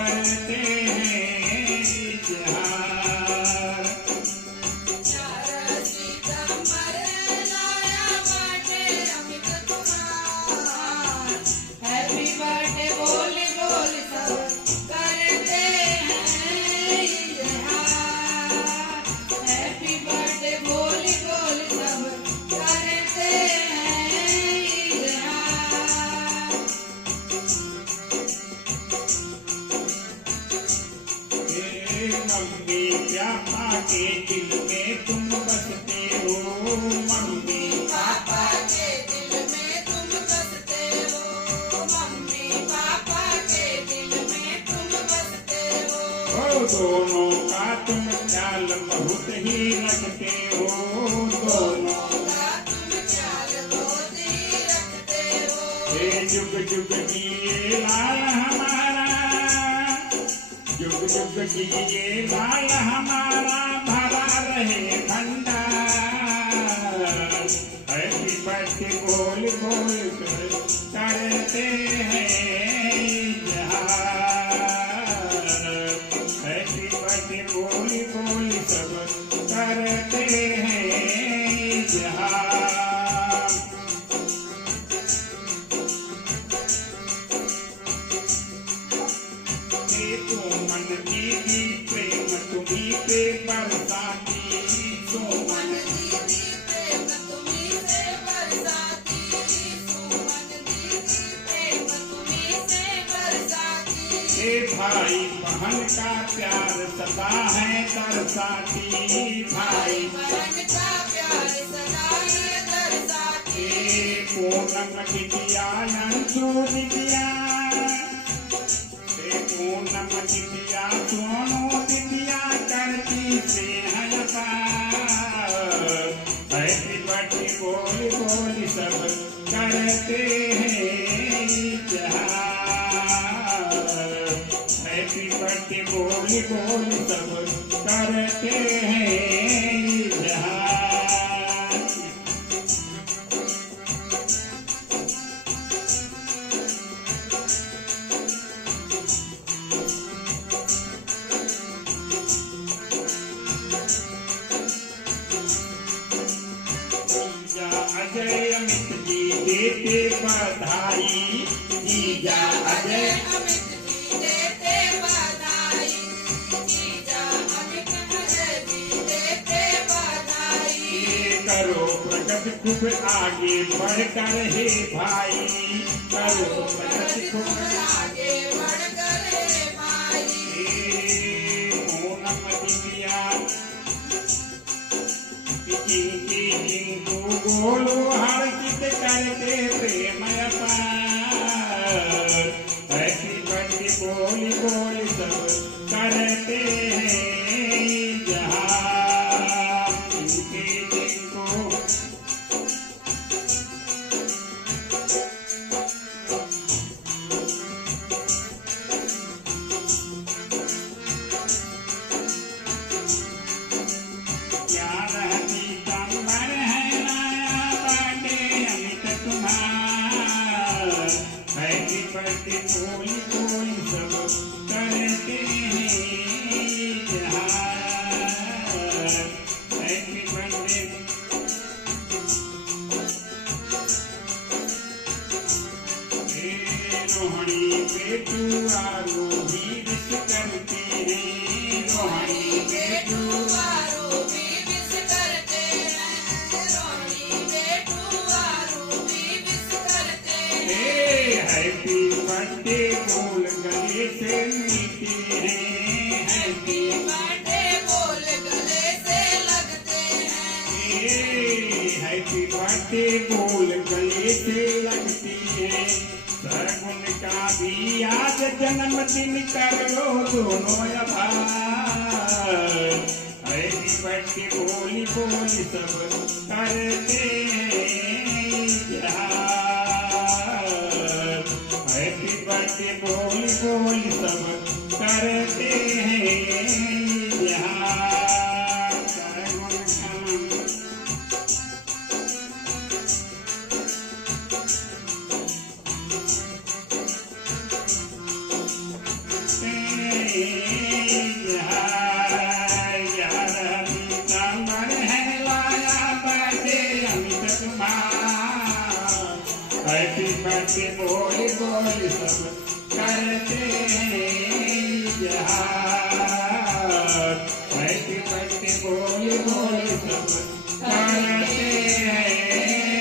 करते हैं इजहार। हैप्पी बर्थडे बोल बोल सब करते हैं इजहार। हैप्पी बर्थडे बोल बोल सब करते हैं इजहार। मम्मी पापा के दिल में तुम बसते हो, मम्मी पापा के दिल में तुम बसते हो, मम्मी पापा के दिल में तुम बसते हो। दोनों का तुम ख्याल बहुत ही रखते हो, दोनों का तुम ख्याल बहुत ही रखते हो। जुग जुग जिए लाल हमारा, जुग जुग जिए लाल हमारा, भरा रहे भंडार। हैप्पी बर्थडे बोल बोल करते हैं इजहार। हैप्पी बर्थडे बोल बोल सब करते हैं इजहार। मन दीदी प्रेम तुम्ही पे बरसाती, सुमन दीदी प्रेम तुम्ही से बरसाती, सुमन दीदी प्रेम तुम्ही से बरसाती। हे भाई बहन का प्यार सदा है तरसाती, भाई बहन का प्यार सदा है तरसाती। पूनम दिदिया अंशु दिदिया, पूनम दिदिया सोनू दिदिया करती से है पार। हैप्पी बर्थडे बोल बोल सब करते हैं इजहार। हैप्पी बर्थडे बोल बोल सब करते हैं इजहार। अजय अमित जी देते बधाई, जीजा अजय अमित जी देते बधाई, जीजा अमित अजय जी देते बधाई। करो प्रगति खूब आगे बढ़कर हे भाई, करो प्रगति खूब आगे बढ़कर हे भाई। पूनम दिदिया जिनको गोलू हर चित करते प्रेम अपार। हैप्पी बर्थडे बोल बोल सब करते हैं इजहार। इनके जिनको हैप्पी बर्थडे बोल बोल सब करते हैं इजहार। हैप्पी बर्थडे रोहणी बेटुआ भी विश करते हैं, रोहणी बेटुआ भी विश करते हैं, रोहणी बेटुआ भी विश करते हैं। हैप्पी बर्थडे बोल गले से मिलते हैं, हैप्पी बर्थडे बोल गले से लगते हैं। हैप्पी बर्थडे बोल गले से लगती है। सरगुन का भी आज जन्मदिन कर लो दोनों आभार। हैप्पी बर्थडे बोली बोली सब करते हैं इजहार। हैप्पी बर्थडे बोली बोली सब करते हैं इजहार। बोल बोल सब करते हैं इजहार हैप्पी बर्थडे बोल बोल सब करते हैं